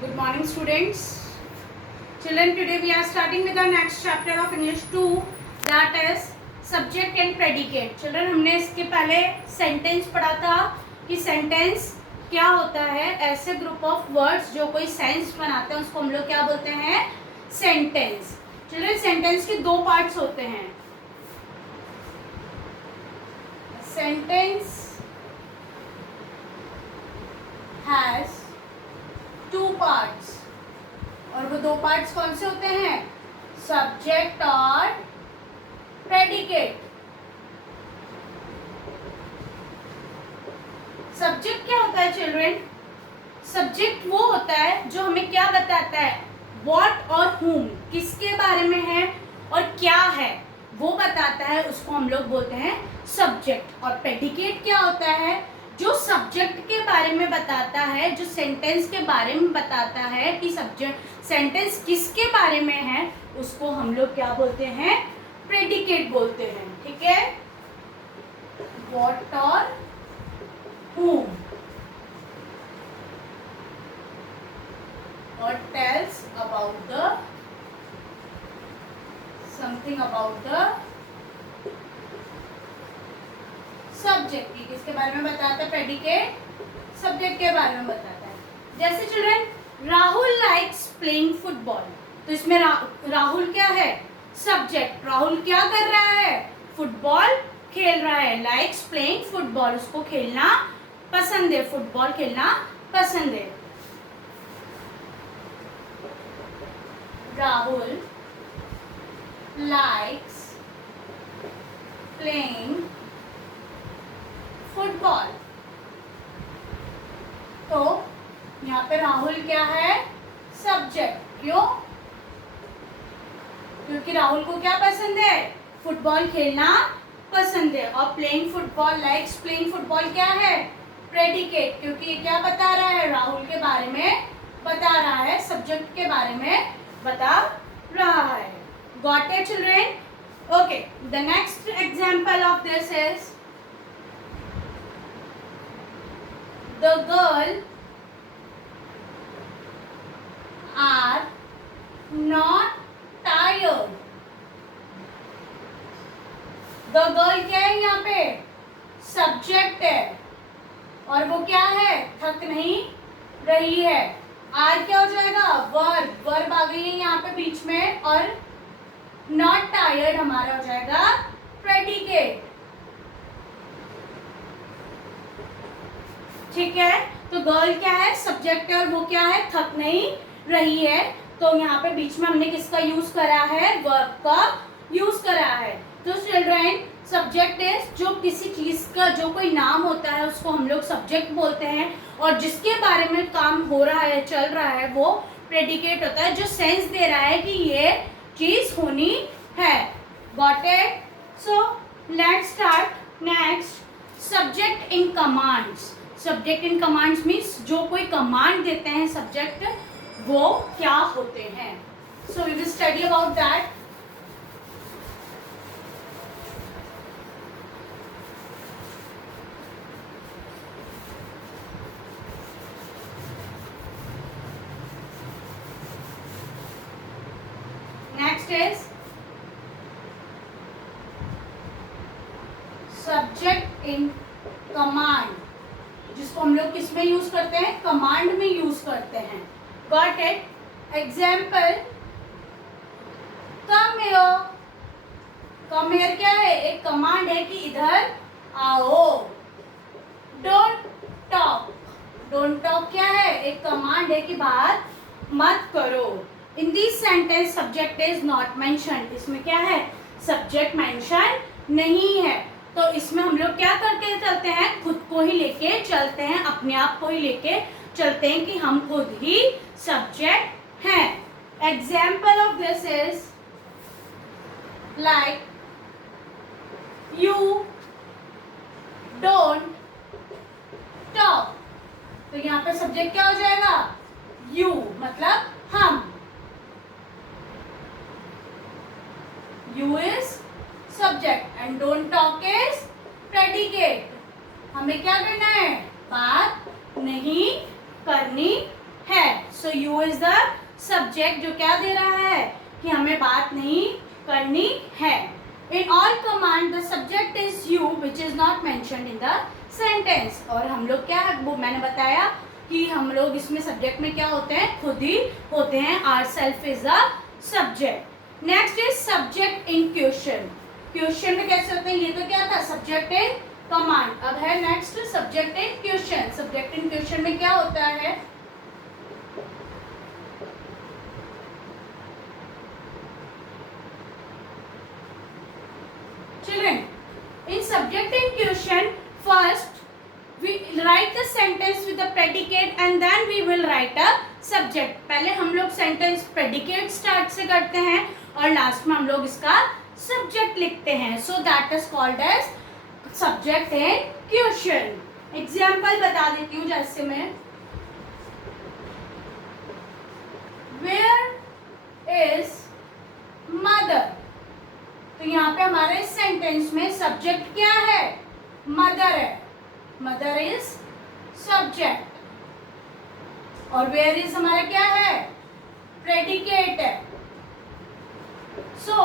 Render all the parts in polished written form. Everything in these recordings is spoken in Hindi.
Good morning, students. Children, today we are starting with the next chapter of English 2, that is subject and predicate. Children, हमने इसके पहले sentence पढ़ा था कि sentence क्या होता है. ऐसे group of words जो कोई sense बनाते हैं उसको हम लोग क्या बोलते हैं? Sentence. Children, sentence के दो parts होते हैं. Sentence has टू पार्ट्स, और वो दो पार्ट्स कौन से होते हैं? सब्जेक्ट और प्रेडिकेट. सब्जेक्ट क्या होता है चिल्ड्रन? सब्जेक्ट वो होता है जो हमें क्या बताता है, व्हाट और whom, किसके बारे में है और क्या है वो बताता है, उसको हम लोग बोलते हैं सब्जेक्ट. और प्रेडिकेट क्या होता है? जो सब्जेक्ट के बारे में बताता है, जो सेंटेंस के बारे में बताता है कि सब्जेक्ट सेंटेंस किसके बारे में है, उसको हम लोग क्या बोलते हैं? प्रेडिकेट बोलते हैं. ठीक है, व्हाट और whom, और tells about the something about the subject. की किसके बारे में बताता है? प्रेडिकेट सब्जेक्ट के बारे में बताता है. जैसे children, Rahul likes playing football, तो इसमें राहुल क्या है? सब्जेक्ट. राहुल क्या कर रहा है? फुटबॉल खेल रहा है. लाइक्स प्लेइंग फुटबॉल, उसको खेलना पसंद है, फुटबॉल खेलना पसंद है. Rahul likes playing football. तो यहाँ पे राहुल क्या है? सब्जेक्ट. क्यों? क्योंकि राहुल को क्या पसंद है? फुटबॉल खेलना पसंद है. और playing football, likes playing football क्या है? प्रेडिकेट. क्योंकि ये क्या बता रहा है? राहुल के बारे में बता रहा है, सब्जेक्ट के बारे में बता रहा है. Got it children? Okay, the next example of this is the girl are not tired. the girl क्या है यहाँ पे? सब्जेक्ट है. और वो क्या है? थक नहीं रही है. आर क्या हो जाएगा? वर्ब. वर्ब आ गई है यहाँ पे बीच में, और नॉट टायर्ड हमारा हो जाएगा प्रेडिकेट. ठीक है, तो गर्ल क्या है? सब्जेक्ट है, और वो क्या है? थक नहीं रही है. तो यहाँ पे बीच में हमने किसका यूज करा है? वर्ब का यूज करा है. तो चिल्ड्रन, सब्जेक्ट इज जो किसी चीज का, जो कोई नाम होता है उसको हम लोग सब्जेक्ट बोलते हैं, और जिसके बारे में काम हो रहा है, चल रहा है, वो प्रेडिकेट होता है, जो सेंस दे रहा है कि ये चीज होनी है. Got it? So let's start next. Subject in commands. Subject in commands means जो कोई कमांड देते हैं सब्जेक्ट, वो क्या होते हैं. So we will study about that. Next is subject in command, जिसको हम लोग किस में यूज करते हैं? कमांड में यूज करते हैं. Got it? Example, come here. Come here क्या है? एक कमांड है कि इधर आओ. Don't talk. डोंट टॉक क्या है? एक कमांड है कि बात मत करो. In this sentence subject is not mentioned. इसमें क्या है? सब्जेक्ट मेंशन नहीं है. तो इसमें हम लोग क्या करके चलते हैं? खुद को ही लेके चलते हैं, अपने आप को ही लेके चलते हैं कि हम खुद ही सब्जेक्ट हैं. Example of this is like you don't talk. तो यहाँ पे सब्जेक्ट क्या हो जाएगा? यू, मतलब हम. You is subject and don't talk is predicate. हमें क्या करना है? बात नहीं करनी है. So you is the subject, जो क्या दे रहा है कि हमें बात नहीं करनी है. In all command the subject is you which is not mentioned in the sentence. और हम लोग क्या है वो मैंने बताया कि हम लोग इसमें सब्जेक्ट में क्या होते हैं, खुद ही होते हैं. Our self is the subject. Next is subject in question. Question में कैसे होते हैं, ये तो क्या था सब्जेक्ट इन कमांड. अब है next subject in question. Subject in question में क्या होता है, children, in subject in question first we write the sentence with the predicate and then we will write a subject. पहले हम लोग सेंटेंस predicate स्टार्ट से करते हैं और लास्ट में हम लोग इसका सब्जेक्ट लिखते हैं. So that is called as subject in question. Example बता देती हूँ, जैसे मैं वेयर इज मदर. तो यहाँ पे हमारे सेंटेंस में सब्जेक्ट क्या है, मदर है. मदर इज सब्जेक्ट और वेयर इज हमारा क्या है, प्रेडिकेट है. So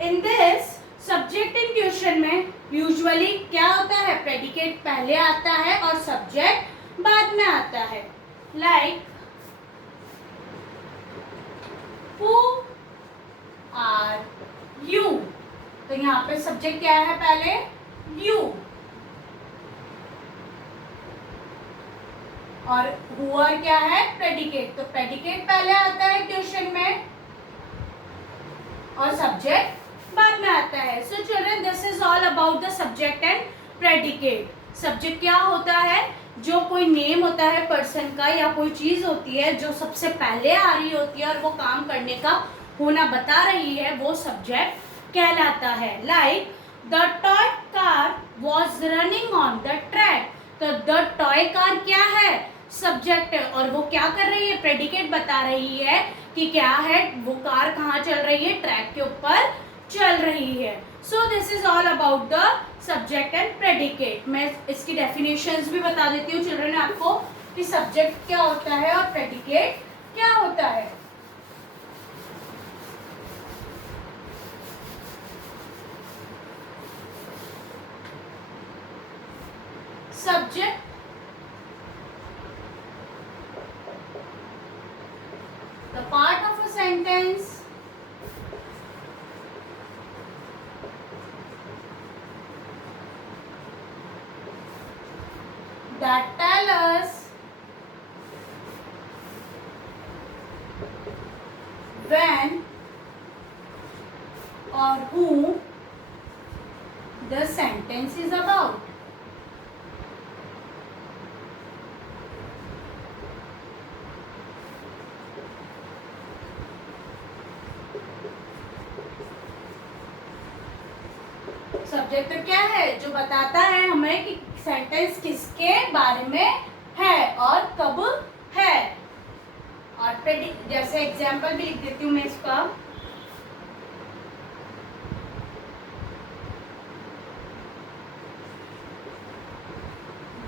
in this subject in question में यूजुअली क्या होता है, प्रेडिकेट पहले आता है और सब्जेक्ट बाद में आता है. Like who are you. तो यहाँ पे सब्जेक्ट क्या है, पहले यू, और हु आर क्या है, प्रेडिकेट. तो प्रेडिकेट पहले आता है क्वेश्चन में और सब्जेक्ट बाद में आता है. So children, this is all about the subject and predicate. Subject क्या होता है, जो कोई नेम होता है पर्सन का या कोई चीज होती है जो सबसे पहले आ रही होती है और वो काम करने का होना बता रही है, वो सब्जेक्ट कहलाता है. Like the toy car was running on the track. तो द टॉय कार क्या है, सब्जेक्ट है और वो क्या कर रही है, प्रेडिकेट बता रही है कि क्या है, वो कार कहाँ चल रही है, ट्रैक के ऊपर चल रही है. So this is all about the subject and predicate. मैं इसकी डेफिनेशंस भी बता देती हूँ चिल्ड्रन आपको कि सब्जेक्ट क्या होता है और प्रेडिकेट क्या होता है. Subject the part of a sentence that tell us when or who the sentence is about. Subject क्या है, जो बताता है हमें कि सेंटेंस किसके बारे में है और कब है. और जैसे एग्जाम्पल भी लिख देती हूँ मैं इसका.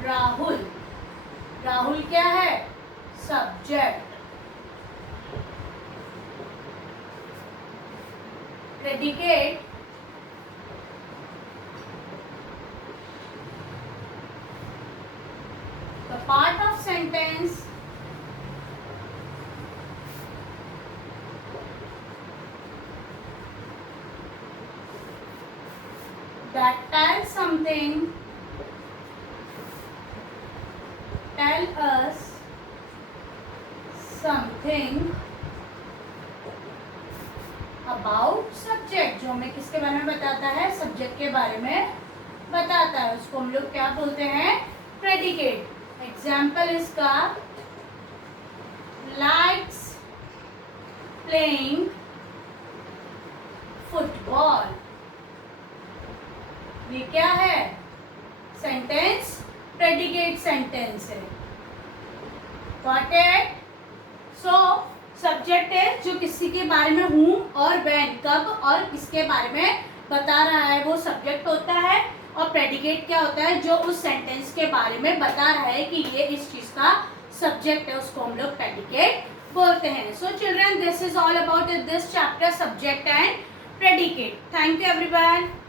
राहुल. राहुल क्या है, subject. Predicate the part of sentence that tells something, tell us something about subject. जो हमें किसके बारे में बताता है, सब्जेक्ट के बारे में बताता है, उसको हम लोग क्या बोलते हैं, प्रेडिकेट. एग्जाम्पल इसका लाइक्स प्लेइंग फुटबॉल. ये क्या है, सेंटेंस प्रेडिकेट सेंटेंस है. Got it. सो सब्जेक्ट है जो किसी के बारे में हूँ और व्हेन, कब और किसके बारे में बता रहा है, वो सब्जेक्ट होता है. और प्रेडिकेट क्या होता है, जो उस सेंटेंस के बारे में बता रहा है कि ये इस चीज का सब्जेक्ट है, उसको हम लोग प्रेडिकेट होते हैं. So children, this is all about this chapter subject and predicate. Thank you everyone.